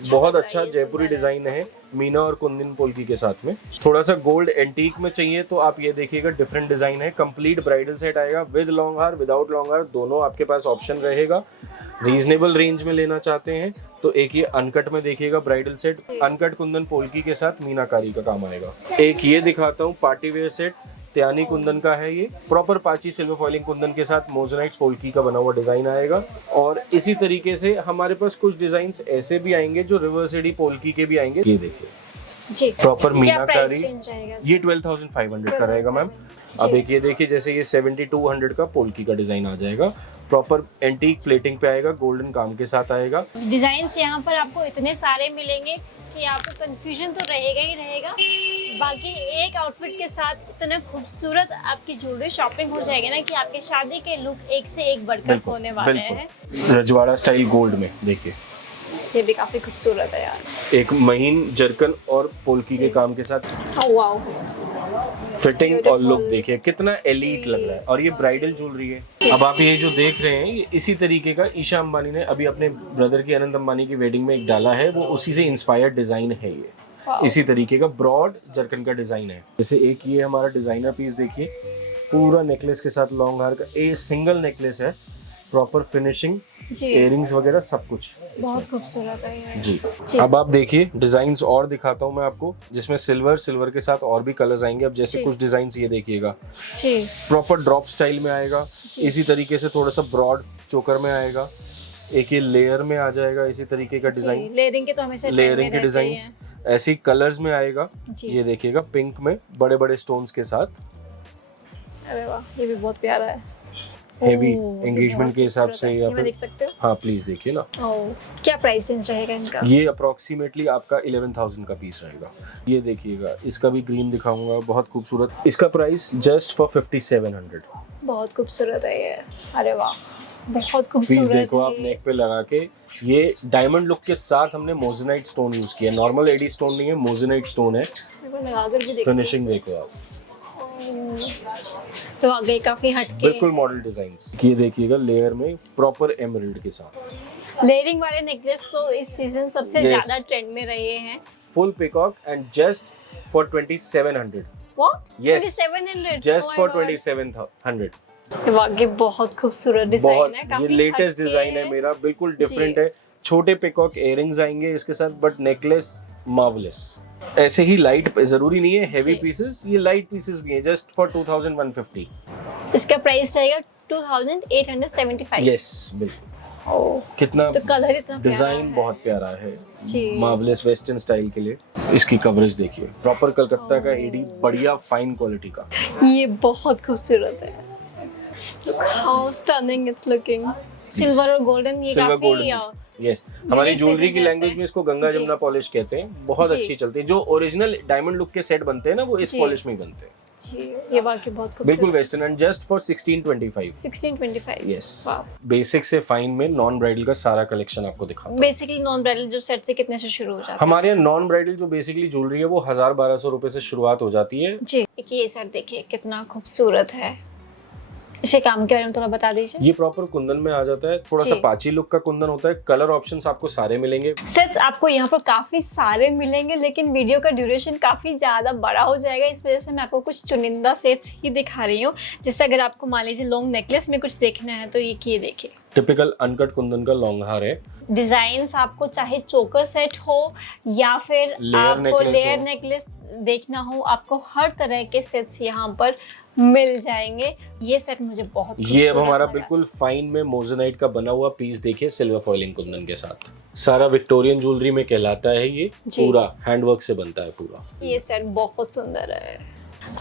बहुत अच्छा जयपुरी डिजाइन है, मीना और कुंदन पोल्की के साथ में। थोड़ा सा गोल्ड एंटीक में चाहिए तो आप ये देखिएगा, डिफरेंट डिजाइन है, कंप्लीट ब्राइडल सेट आएगा, विद लॉन्ग हार विदाउट लॉन्ग हार दोनों आपके पास ऑप्शन रहेगा। रीजनेबल रेंज में लेना चाहते हैं तो एक ये अनकट में देखिएगा bridal set, uncut Kundan polki के साथ मीनाकारी का काम आएगा। एक ये दिखाता हूँ पार्टी वेयर सेट, त्यानी कुंदन का है, ये प्रॉपर पाची सिल्वर फॉइलिंग कुंदन के साथ मोजनाइट्स पोल्की का बना हुआ डिजाइन आएगा। और इसी तरीके से हमारे पास कुछ डिजाइन्स ऐसे भी आएंगे जो रिवर्स एडी पोल्की के भी आएंगे। ये देखिए जी, प्रॉपर मीनाकारी, ये ये 12,500 का रहेगा मैम। अब एक ये देखिए, जैसे ये 7,200 का पोल्की का डिजाइन आ जाएगा, प्रॉपर एंटीक प्लेटिंग पे आएगा, गोल्डन काम के साथ आएगा। डिजाइन्स यहाँ पर आपको इतने सारे मिलेंगे कि आपको कंफ्यूजन तो रहेगा ही रहेगा। बाकी एक आउटफिट के साथ इतना खूबसूरत आपकी ज्वेलरी शॉपिंग हो जाएगी ना कि आपके शादी के लुक एक से एक बढ़कर होने वाले हैं। रजवाड़ा स्टाइल गोल्ड में देखिए, ये भी काफी खूबसूरत है यार, एक महीन जरकन और पोल्की के काम के साथ। वाओ, फिटिंग और लुक देखिए कितना एलीट लग रहा है, और ये ब्राइडल ज्वेलरी है। अब आप ये जो देख रहे हैं, ये इसी तरीके का ईशा अंबानी ने अभी अपने ब्रदर की अनंत अंबानी की वेडिंग में एक डाला है, वो उसी से इंस्पायर्ड डिजाइन है। ये इसी तरीके का ब्रॉड जरकन का डिजाइन है। जैसे एक ये हमारा डिजाइनर पीस देखिए, पूरा नेकलेस के साथ लॉन्ग हार का, ये सिंगल नेकलेस है, प्रॉपर फिनिशिंग, इयररिंग्स वगैरह सब कुछ बहुत खूबसूरत है ये। जी। अब आप देखिए डिजाइन्स और दिखाता हूँ मैं आपको, जिसमें सिल्वर के साथ और भी कलर्स आएंगे। अब जैसे कुछ डिजाइन्स ये देखिएगा, प्रॉपर ड्रॉप स्टाइल में आएगा, इसी तरीके से थोड़ा सा ब्रॉड चोकर में आएगा, एक ये लेयर में आ जाएगा, इसी तरीके का डिजाइन, लेयरिंग के तो हमेशा लेयरिंग के डिजाइन्स ऐसे कलर्स में आएगा। ये देखिएगा पिंक में बड़े बड़े स्टोन्स के साथ, अरे वाह, ये भी बहुत प्यारा है, हेवी एंगेजमेंट के हिसाब से। या फिर देख सकते हो, हाँ प्लीज देखिए ना। क्या प्राइस रेंज रहेगा इनका? ये अप्रोक्सीमेटली आपका 11,000 का पीस रहेगा। ये देखिएगा, इसका भी ग्रीन दिखाऊंगा, बहुत खूबसूरत। इसका प्राइस जस्ट फॉर 5,700। बहुत खूबसूरत है ये, अरे वाह बहुत पीस खूबसूरत देखो है। आप नेक पे लगा के, ये डायमंड लुक के साथ हमने मोजेनाइट स्टोन यूज किया, नॉर्मल एडी स्टोन नहीं है, मोजेनाइट स्टोन है। लगाकर भी देखो, फिनिशिंग देखो आप, तो आगे काफी हटके बिल्कुल मॉडल डिजाइन्स। ये देखिएगा लेयर में प्रॉपर एमरल्ड के साथ। लेयरिंग वाले नेकलेस तो इस सीजन सबसे ज्यादा ट्रेंड में रहे हैं। Full peacock and just for 2,700। What? Yes. 2,700? Just Oh my for God. 2,700. वाकई बहुत खूबसूरत डिजाइन बहुत, है, ये काफी लेटेस्ट हटके डिजाइन है मेरा, बिल्कुल डिफरेंट है। छोटे पिकॉक इयररिंग्स आएंगे इसके साथ, बट नेकलेस मार्वलेस। ऐसे ही लाइट, जरूरी नहीं है हैवी जी। पीसेस, ये लाइट पीसेस भी हैं जस्ट फॉर 2150। इसका प्राइस रहेगा 2875। यस बिल्कुल। ओह, कितना तो कलर इतना प्यारा डिजाइन है। बहुत प्यारा है, जी। मार्वलेस वेस्टर्न स्टाइल के लिए। इसकी कवरेज देखिए, प्रॉपर कलकत्ता का एडी, बढ़िया फाइन क्वालिटी का। ये बहुत खूबसूरत है। Look how stunning it's looking. Silver और गोल्डन, ये सिल्वर काफी गोल्डन, यस। हमारी unique ज्वेलरी pieces की रहते लैंग्वेज हैं। में इसको गंगा जी। जमुना पॉलिश कहते हैं, बहुत जी। अच्छी चलती है। जो ओरिजिनल डायमंड लुक के सेट बनते हैं ना, वो इस जी। पॉलिश में ही बनते हैं। जी, ये वाकई बहुत खूबसूरत। बिल्कुल western, and just for 1625। 1625। Yes. वाह। बेसिक से फाइन में नॉन ब्राइडल का सारा कलेक्शन आपको दिखाता हूं। बेसिकली नॉन ब्राइडल जो सेट से कितने से शुरू हो जाता है? हमारे यहाँ नॉन ब्राइडल जो बेसिकली ज्वेलरी है वो 1000-1200 रुपए से शुरुआत हो जाती है। जी, एक ये सेट देखिए कितना खूबसूरत है। इसे काम के बारे में थोड़ा बता दीजिए। ये प्रॉपर कुंदन में आ जाता है, थोड़ा सा जी। पाची लुक का कुंदन होता है। कलर ऑप्शंस आपको सारे मिलेंगे। सेट्स आपको यहाँ पर काफी सारे मिलेंगे, लेकिन वीडियो का ड्यूरेशन काफी ज्यादा बड़ा हो जाएगा, इस वजह से मैं आपको कुछ चुनिंदा सेट्स ही दिखा रही हूँ। जैसे अगर आपको मान लीजिए लॉन्ग नेकलेस में कुछ देखना है तो ये देखिए, टिपिकल अनकट कुंदन का लॉन्ग हार है। डिजाइन्स आपको चाहे चोकर सेट हो या फिर लेयर आपको नेकलेस लेयर हो। नेकलेस देखना हो, आपको हर तरह के सेट्स यहाँ पर मिल जाएंगे। ये सेट मुझे बहुत ये अब खूबसूरत हमारा लगा। बिल्कुल फाइन में मोजेनाइट का बना हुआ पीस देखिए, सिल्वर फॉइलिंग कुंदन के साथ। सारा विक्टोरियन ज्वेलरी में कहलाता है ये, जी। पूरा हैंडवर्क से बनता है पूरा। ये सेट बहुत सुंदर है।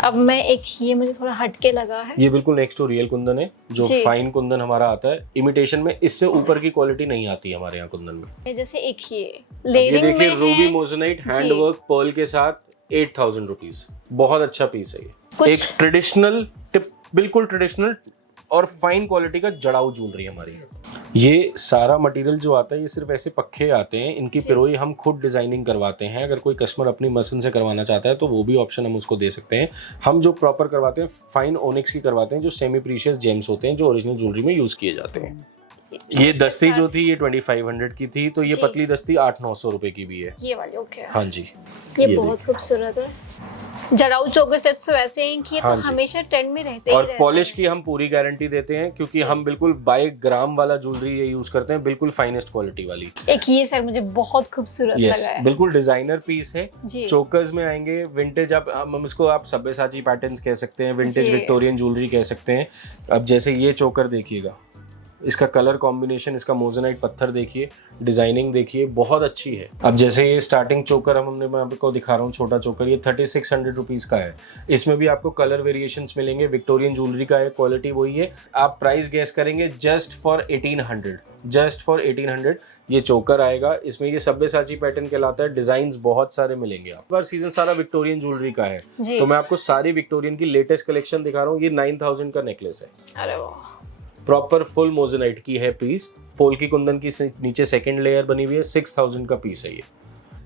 अब मैं एक, ये मुझे थोड़ा हटके लगा है। ये बिल्कुल नेक्स्ट टू रियल कुंदन है, जो जी। फाइन कुंदन हमारा आता है इमिटेशन में। इससे ऊपर की क्वालिटी नहीं आती हमारे यहाँ कुंदन में। जैसे एक ये ये लेयरिंग देखिए, में रूबी है। मोजेनाइट जी। हैंडवर्क पर्ल के साथ 8000 रुपीज। बहुत अच्छा पीस है ये। कुछ- एक ट्रेडिशनल टिप, बिल्कुल ट्रेडिशनल और फाइन क्वालिटी का जड़ाऊ ज्वेलरी हमारी है। ये सारा मटेरियल जो आता है ये सिर्फ ऐसे पक्के आते हैं, इनकी जी। पिरोई हम खुद डिजाइनिंग करवाते हैं। अगर कोई कस्टमर अपनी मशीन से करवाना चाहता है तो वो भी ऑप्शन हम उसको दे सकते हैं। हम जो प्रॉपर करवाते हैं फाइन ओनिक्स की करवाते हैं, जो सेमी प्रीशियस जेम्स होते हैं, जो ओरिजिनल ज्वेलरी में यूज किए जाते हैं। ये इसके दस्ती जो साथ- थी ये 2500 की थी, तो ये जी। पतली दस्ती 800-900 रुपए की भी है। ये वाली ओके। हाँ जी, ये ये बहुत खूबसूरत है। जड़ाऊ चोकर सेट्स तो वैसे ही कि ये हाँ तो जी। हमेशा ट्रेंड में रहते ही और रहते पॉलिश हैं। की हम पूरी गारंटी देते हैं, क्योंकि जी। हम बिल्कुल बाय ग्राम वाला ज्वेलरी ये यूज करते हैं, बिल्कुल फाइनेस्ट क्वालिटी वाली। एक ये सेट मुझे बहुत खूबसूरत यस, लगा है। बिल्कुल डिजाइनर पीस है। जी। चोकर्स में आएंगे विंटेज, हम इसको आप सब्यसाची पैटर्न्स कह सकते हैं, विंटेज जी। विक्टोरियन ज्वेलरी कह सकते हैं। अब जैसे ये चोकर देखिएगा, इसका कलर कॉम्बिनेशन, इसका मोजेनाइट पत्थर देखिए, डिजाइनिंग देखिए, बहुत अच्छी है। अब जैसे ये स्टार्टिंग चोकर हमने, मैं आपको दिखा रहा हूँ, छोटा चोकर, ये 3600 रुपीज का है। इसमें भी आपको कलर वेरिएशंस मिलेंगे, विक्टोरियन ज्वेलरी का है, क्वालिटी वही है। आप प्राइस गेस करेंगे जस्ट फॉर 1800, जस्ट फॉर 1800 ये चोकर आएगा। इसमें ये सब्यसाची पैटर्न कहलाता है। डिजाइन्स बहुत सारे मिलेंगे। आप बार सीजन सारा विक्टोरियन ज्वेलरी का है, जी। तो मैं आपको सारी विक्टोरियन की लेटेस्ट कलेक्शन दिखा रहा हूँ। ये 9000 का नेकलेस है, अरे वाह, प्रॉपर फुल मोजेनाइट की है पीस। पोल की कुंदन की नीचे सेकंड लेयर बनी हुई है। 6000 का पीस है ये।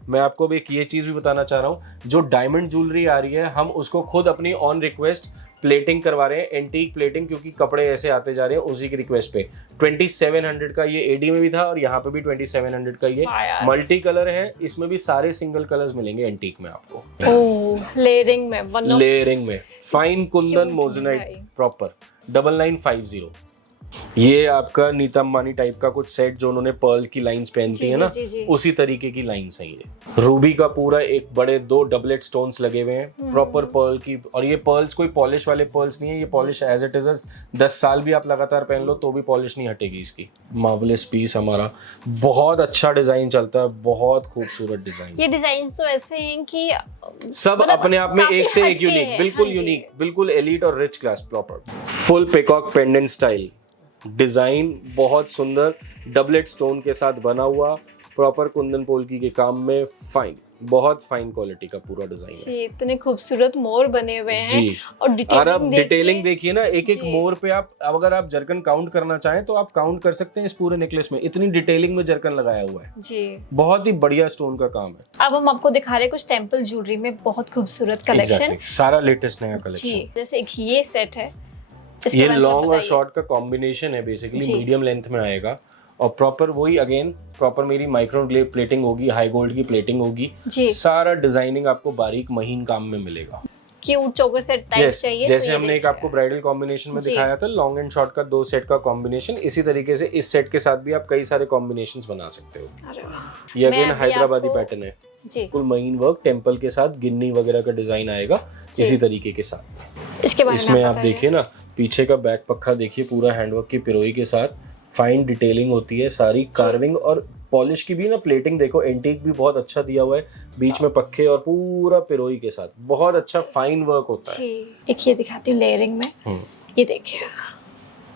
मैं आपको अब एक ये चीज भी बताना चाह रहा हूँ, जो डायमंड ज्वेलरी आ रही है हम उसको खुद अपनी ऑन रिक्वेस्ट प्लेटिंग करवा रहे हैं, एंटीक प्लेटिंग, क्योंकि कपड़े ऐसे आते जा रहे हैं उसी की रिक्वेस्ट पे। 2700 का ये एडी में भी था और यहाँ पे भी 2700 का ये हाँ यार। मल्टी कलर है। इसमें भी सारे सिंगल कलर्स मिलेंगे एंटीक में आपको। ओह, लेयरिंग में वन ऑफ लेयरिंग में fine Kundan Cute मोजेनाइट design। Proper 9950। ये आपका नीता अंबानी टाइप का कुछ सेट, जो उन्होंने पर्ल की लाइंस पहनती जी, है ना, जी, जी। उसी तरीके की लाइंस हैं ये। रूबी का पूरा एक बड़े 2 डबलेट स्टोन्स लगे हुए हैं, प्रॉपर पर्ल की। और ये पर्ल्स कोई पॉलिश वाले पर्ल्स नहीं है, ये पॉलिश एज इट इज। 10 साल भी आप लगातार पहन लो तो भी पॉलिश नहीं हटेगी इसकी। मार्वलेस पीस हमारा, बहुत अच्छा डिजाइन चलता है, बहुत खूबसूरत डिजाइन। ये डिजाइन तो ऐसे हैं कि सब मतलब अपने आप में काफी एक से एक हटके यूनिक, हैं। बिल्कुल हाँ जी। यूनिक, बिल्कुल एलीट और rich class. Proper full peacock pendant style design, बहुत सुंदर डबलेट स्टोन के साथ बना हुआ, प्रॉपर कुंदन पोल्की के काम में, फाइन, बहुत फाइन क्वालिटी का पूरा डिजाइन है जी, इतने खूबसूरत मोर बने हुए हैं। जी। और और अब डिटेलिंग डिटेलिंग देखिए ना, एक एक जी। मोर पे आप, अब अगर आप जरकन काउंट करना चाहें तो आप काउंट कर सकते हैं इस पूरे नेकलेस में। इतनी डिटेलिंग में जरकन लगाया हुआ है, जी। बहुत ही बढ़िया स्टोन का काम है। अब हम आपको दिखा रहे हैं कुछ टेम्पल ज्वेलरी में बहुत खूबसूरत कलेक्शन। Exactly, सारा लेटेस्ट नया जी, कलेक्शन। जैसे एक ये सेट है, इसके ये बारे में लॉन्ग और बताइए। शॉर्ट का कॉम्बिनेशन है, बेसिकली जी। मीडियम लेंथ में आएगा। और प्रॉपर वही अगेन, प्रॉपर मेरी माइक्रो प्लेटिंग होगी, हाई गोल्ड की प्लेटिंग होगी। जी। सारा डिजाइनिंग आपको बारीक महीन काम में मिलेगा। क्यूट चोकर सेट टाइप Yes, चाहिए जैसे तो ये हमने एक देखिए। आपको ब्राइडल कॉम्बिनेशन में जी। दिखाया था लॉन्ग एंड शॉर्ट का 2 सेट का कॉम्बिनेशन, इसी तरीके से इस सेट के साथ भी आप कई सारे कॉम्बिनेशंस बना सकते हो। अरे वाह। ये मैं अगेन अभी हैदराबादी आपको- पैटर्न है, जी बिल्कुल महीन वर्क टेम्पल के साथ गिन्नी वगैरह का डिजाइन आएगा जी। इसी तरीके के साथ। इसके बारे में इसमें आप बताइए। देखिए ना पीछे का बैक पक्का देखिए, पूरा हैंडवर्क की पिरोई के साथ फाइन डिटेलिंग होती है, सारी कार्विंग और पॉलिश की भी ना प्लेटिंग देखो, एंटीक भी बहुत अच्छा दिया हुआ है, बीच में पक्के और पूरा पिरोई के साथ बहुत अच्छा फाइन वर्क होता है। जी एक ये दिखाती हूँ लेयरिंग में, ये देखिए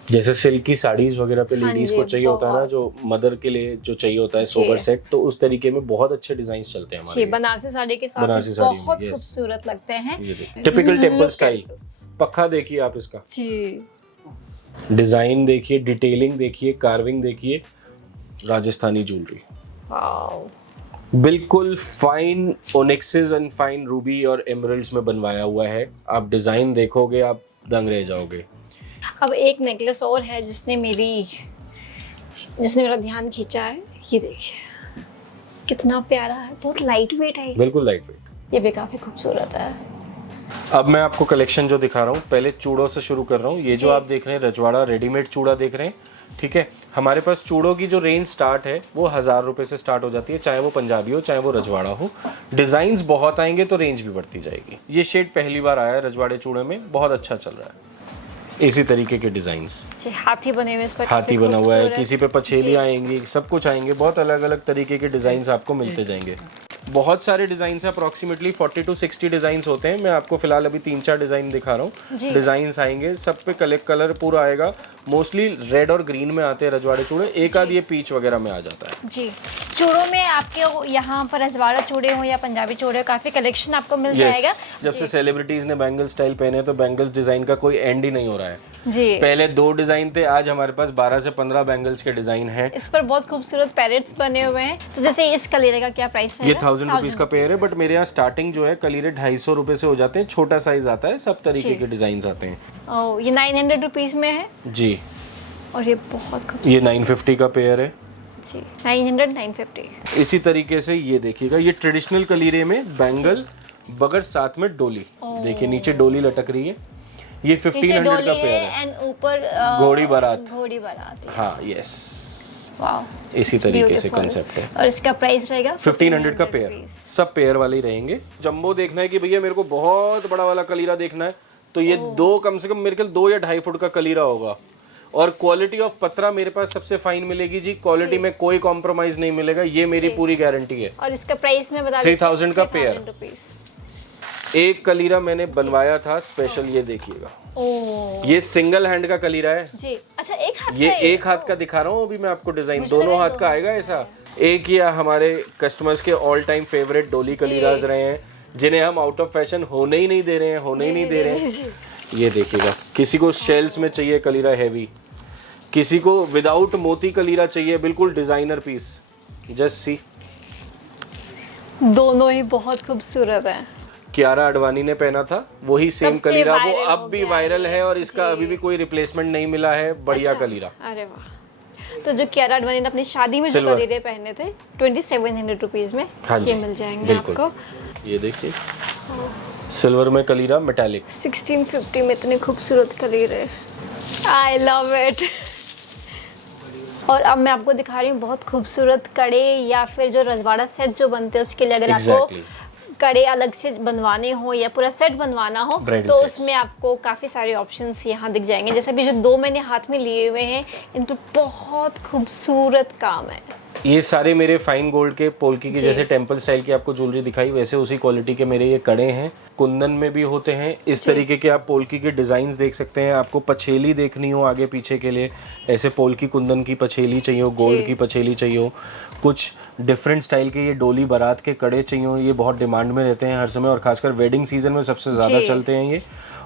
जैसे सिल्क की साड़ीज वगैरह पे हाँ लेडीज जी, को चाहिए होता है ना, बहुत। जो मदर के लिए जो चाहिए होता है जी। सोवर सेट, तो उस तरीके में बहुत अच्छे डिजाइन चलते हैं जी हमारे बनारसी साड़ी के साथ बनारसी भी साड़ी में, बहुत yes। खूबसूरत लगते हैं। Typical temple Look style. at this। पक्का देखिए आप इसका जी डिजाइन देखिए, डिटेलिंग देखिए, कार्विंग देखिए, राजस्थानी ज्वेलरी वाओ। बिल्कुल फाइन ओनिक्सेस एंड फाइन रूबी और एमरल्ड्स में बनवाया हुआ है। आप डिजाइन देखोगे आप दंग रह जाओगे। अब एक नेकलेस और है जिसने मेरा ध्यान खींचा है, ये देखिए कितना प्यारा है, बहुत लाइट वेट है, बिल्कुल लाइट वेट। ये भी काफी खूबसूरत है। अब मैं आपको कलेक्शन जो दिखा रहा हूँ, पहले चूड़ों से शुरू कर रहा हूँ। ये जो जी। आप देख रहे हैं रजवाड़ा रेडीमेड चूड़ा देख रहे हैं, ठीक है। हमारे पास चूड़ों की जो रेंज स्टार्ट है वो 1000 रुपए से स्टार्ट हो जाती है, चाहे वो पंजाबी हो चाहे वो रजवाड़ा हो। डिजाइन्स बहुत आएंगे तो रेंज भी बढ़ती जाएगी। ये शेड पहली बार आया है रजवाड़े चूड़े में, बहुत अच्छा चल रहा है। इसी तरीके के डिजाइन्स, जी हाथी बने हुए इस पर, हाथी बना हुआ है, खूबसूरत। किसी पे पछेली जी। आएंगी, सब कुछ आएंगे, बहुत अलग अलग तरीके के डिजाइन आपको मिलते जाएंगे। बहुत सारे डिजाइन है, अप्रोक्सीमेटली 40 to 60 डिजाइन होते हैं। मैं आपको फिलहाल अभी 3-4 डिजाइन दिखा रहा जी। हूँ। डिजाइन आएंगे, सब पे कलर पूरा आएगा। मोस्टली रेड और ग्रीन में आते हैं रजवाड़े चूड़े, एक आध ये पीच वगैरह में आ जाता है। जी चूड़ों में आपके यहाँ पर रजवाड़ा चूड़े हो या पंजाबी चूड़े हो, काफी कलेक्शन आपको मिल जाएगा। जब से सेलिब्रिटीज ने बैंगल स्टाइल पहने तो बैंगल्स डिजाइन का कोई एंड ही नहीं हो रहा है। जी पहले 2 डिजाइन थे, आज हमारे पास 12 से 15 बैंगल्स के डिजाइन हैं। इस पर बहुत खूबसूरत पैरेट्स बने हुए हैं। तो जैसे इस कलीरे का क्या प्राइस है? ये 1000 रुपीज का पेयर है, बट मेरे यहाँ स्टार्टिंग जो है कलीरे 250 रुपए से हो जाते हैं। छोटा साइज आता है, सब तरीके जी। के डिजाइन आते हैं। ओह ये 900 रुपीज में है जी, और ये बहुत खूबसूरत। ये 950 का पेयर है। जी 900 950। इसी तरीके से ये देखिएगा, ये ट्रेडिशनल कलीरे में बैंगल बगर साथ में डोली, देखिए नीचे डोली लटक रही है। ये नीचे 1500 डोली का पेयर है है। एंड ऊपर घोड़ी बारात। घोड़ी बारात है। हाँ यस, वाओ इसी तरीके से कंसेप्ट है। और इसका प्राइस रहेगा 1500 का पेयर, सब पेयर वाले ही रहेंगे। जंबो देखना है कि भैया मेरे को बहुत बड़ा वाला कलीरा देखना है, तो ये 2 कम से कम मेरे ख्याल 2 या 2.5 फुट का कलीरा होगा। और क्वालिटी ऑफ पत्रा मेरे पास सबसे फाइन मिलेगी जी, क्वालिटी में कोई कॉम्प्रोमाइज नहीं मिलेगा, ये मेरी पूरी गारंटी है। और इसका प्राइस मैं बता 3000 का पेयर। रुपीस। एक कलीरा मैंने बनवाया था स्पेशल, ये देखिएगा, ओह ये सिंगल हैंड का कलीरा है। जी अच्छा एक हाथ ये का है? एक हाथ का दिखा रहा हूँ अभी मैं आपको डिजाइन, मुझे दोनों लगा हाथ दो का आएगा ऐसा। एक ये हमारे कस्टमर्स के ऑल टाइम फेवरेट डोली कलीराज रहे हैं, जिन्हें हम आउट ऑफ फैशन होने ही नहीं दे रहे हैं, होने ही नहीं दे रहे हैं। ये देखिएगा, किसी को शेल्स में चाहिए कलीरा हैवी, किसी को विदाउट मोती कलीरा चाहिए, बिल्कुल डिजाइनर पीस। जस्ट सी, दोनों ही बहुत खूबसूरत हैं। कियारा अडवाणी ने पहना था वही सेम सबसे कलीरा, वो viral अब हो भी गया वायरल ये। है और इसका जी। अभी भी कोई रिप्लेसमेंट नहीं मिला है। बढ़िया अच्छा, कलीरा। अरे वाह। तो जो कियारा अडवाणी ने अपनी शादी में जो Silver। कलीरे पहने थे 2700 रुपीज में, हाँ जी, ये मिल जाएंगे बिल्कुल। आपको। ये देखिए सिल्वर में कलीरा मेटालिक। 1650 में इतने खूबसूरत कलीरे, आई लव इट। और अब मैं आपको दिखा रही हूँ बहुत खूबसूरत कड़े, या फिर जो रजवाड़ा सेट जो बनते हैं उसके लिए अगर Exactly. आपको कड़े अलग से बनवाने हो या पूरा सेट बनवाना हो Bridal तो sets। उसमें आपको काफ़ी सारे ऑप्शंस यहाँ दिख जाएंगे। जैसे अभी जो 2 मैंने हाथ में लिए हुए हैं, इन पर बहुत खूबसूरत काम है। ये सारे मेरे फाइन गोल्ड के पोल्की की, जी। जैसे टेम्पल स्टाइल की आपको ज्वेलरी दिखाई वैसे उसी क्वालिटी के मेरे ये कड़े हैं। कुंदन में भी होते हैं इस तरीके के, आप पोल्की के डिजाइन देख सकते हैं। आपको पछेली देखनी हो आगे पीछे के लिए, ऐसे पोल्की कुंदन की पछेली चाहिए हो, गोल्ड की पछेली चाहिए हो, कुछ डिफरेंट स्टाइल के ये डोली बारात के कड़े चाहिए हो, ये बहुत डिमांड में रहते हैं हर समय, और खासकर वेडिंग सीजन में सबसे ज़्यादा जी। चलते हैं ये।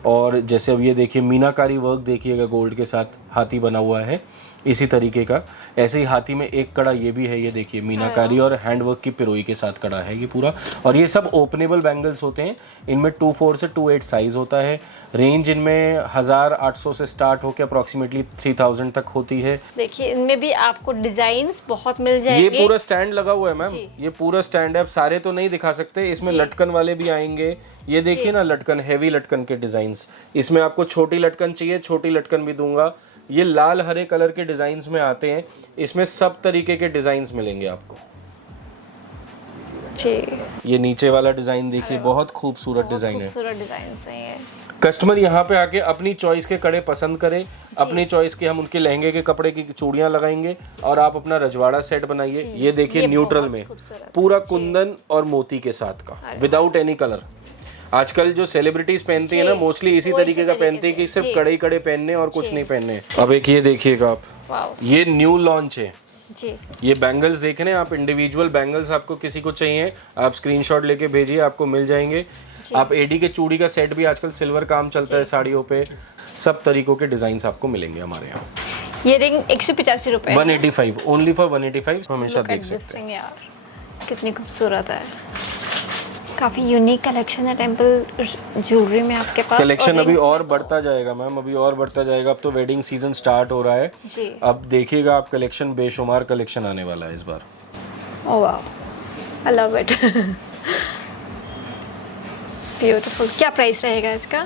और जैसे अब ये देखिए मीनाकारी वर्क देखिएगा, गोल्ड के साथ हाथी बना हुआ है इसी तरीके का। ऐसे ही हाथी में एक कड़ा ये भी है, ये देखिए मीनाकारी और हैंडवर्क की पिरोई के साथ कड़ा है ये पूरा। और ये सब ओपनेबल बैंगल्स होते हैं, इनमें 24 से 28 साइज होता है। रेंज इनमें 1800 से स्टार्ट होकर अप्रॉक्सीमेटली 3000 तक होती है। देखिए इनमें भी आपको डिजाइन्स बहुत मिल जाएंगे। ये पूरा स्टैंड लगा हुआ है मैम, ये पूरा स्टैंड है। अब सारे तो नहीं दिखा सकते, इसमें लटकन वाले भी आएंगे। ये देखिए ना लटकन, हैवी लटकन के डिजाइन्स। इसमें आपको छोटी लटकन चाहिए, छोटी लटकन भी दूंगा। ये लाल हरे कलर के डिजाइन्स में आते हैं, इसमें सब तरीके के डिजाइन्स मिलेंगे आपको जी। ये नीचे वाला डिजाइन देखिए, बहुत खूबसूरत डिजाइन है। खूबसूरत डिजाइन है ये। कस्टमर यहाँ पे आके अपनी चॉइस के कड़े पसंद करे, अपनी चॉइस के हम उनके लहंगे के कपड़े की चूड़ियां लगाएंगे और आप अपना रजवाड़ा सेट बनाइए। ये देखिए न्यूट्रल में पूरा कुंदन और मोती के साथ का, विदाउट एनी कलर। आजकल जो सेलिब्रिटीज पहनती है ना, मोस्टली इसी तरीके का पहनती है कि सिर्फ कड़े कड़े पहनने और कुछ नहीं पहनने। अब एक ये देखिएगा आप, ये न्यू लॉन्च है जी। ये बैंगल्स देख रहे हैं आप, इंडिविजुअल बैंगल्स आपको किसी को चाहिए आप स्क्रीनशॉट लेके भेजिए, आपको मिल जाएंगे। आप एडी के चूड़ी का सेट भी आजकल सिल्वर काम चलता है साड़ियों पे, सब तरीकों के डिजाइन आपको मिलेंगे हमारे यहाँ। ये रिंग 185 रुपए, 185 ओनली फॉर 185। हमेशा देख सकते हैं यार कितनी खूबसूरत है, काफी यूनिक कलेक्शन है टेंपल ज्वेलरी में आपके पास। कलेक्शन अभी और बढ़ता जाएगा मैम, अभी और बढ़ता जाएगा। अब तो वेडिंग सीजन स्टार्ट हो रहा है जी। अब देखिएगा आप कलेक्शन, बेशुमार कलेक्शन आने वाला है इस बार। Oh wow, I love it, beautiful. क्या प्राइस रहेगा इसका?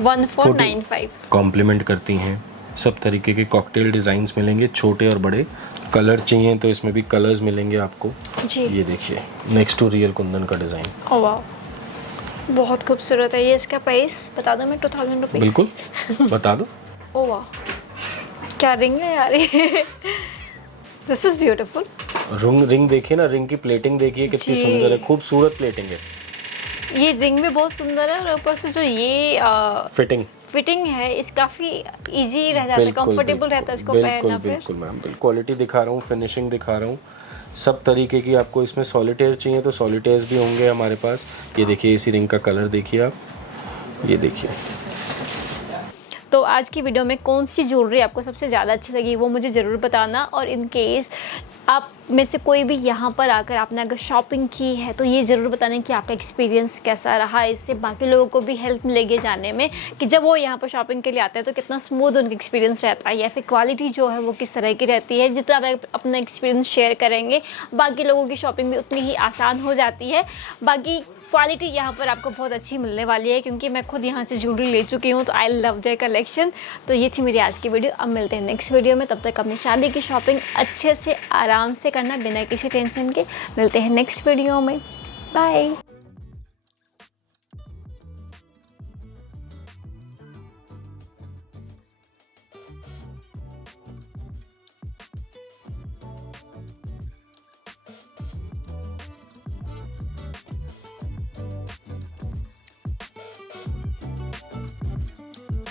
1495। कॉम्प्लीमेंट करती हैं, सब तरीके के कॉकटेल डिजाइन्स मिलेंगे, छोटे और बड़े। कलर चाहिए तो इसमें भी कलर्स मिलेंगे आपको जी। ये देखिए नेक्स्ट टू रियल कुंदन का डिजाइन। ओह वाओ, बहुत खूबसूरत है ये। इसका प्राइस बता दो मैं, 2000 रुपीज। बिल्कुल बता दो। ओह वाओ, क्या रिंग है यार ये, दिस इज ब्यूटीफुल। रिंग देखिए ना, रिंग की प्लेटिंग देखिए कितनी सुंदर है, खूबसूरत प्लेटिंग है। ये रिंग भी बहुत सुंदर है और ऊपर से जो ये फिटिंग है इस काफी इजी रह जाता है, कंफर्टेबल रहता है इसको पहनना। बिल्कुल मैम, क्वालिटी दिखा रहा हूँ, फिनिशिंग दिखा रहा हूँ, सब तरीके की। आपको इसमें सॉलिटेयर चाहिए तो सॉलिटेयर्स भी होंगे हमारे पास। ये देखिए इसी रिंग का कलर देखिए आप, ये देखिए। तो आज की वीडियो में कौन सी ज्वेलरी आपको सबसे ज़्यादा अच्छी लगी वो मुझे ज़रूर बताना। और इन केस आप में से कोई भी यहाँ पर आकर आपने अगर शॉपिंग की है तो ये ज़रूर बताना कि आपका एक्सपीरियंस कैसा रहा। इससे बाकी लोगों को भी हेल्प मिलेगी जानने में कि जब वो यहाँ पर शॉपिंग के लिए आते हैं तो कितना स्मूथ उनका एक्सपीरियंस रहता है, या फिर क्वालिटी जो है वो किस तरह की रहती है। जितना आप अपना एक्सपीरियंस शेयर करेंगे बाकी लोगों की शॉपिंग भी उतनी ही आसान हो जाती है। बाकी क्वालिटी यहाँ पर आपको बहुत अच्छी मिलने वाली है, क्योंकि मैं खुद यहाँ से ज्वेलरी ले चुकी हूँ तो आई लव देयर कलेक्शन। तो ये थी मेरी आज की वीडियो। अब मिलते हैं नेक्स्ट वीडियो में, तब तक अपनी शादी की शॉपिंग अच्छे से आराम से करना बिना किसी टेंशन के। मिलते हैं नेक्स्ट वीडियो में, बाय।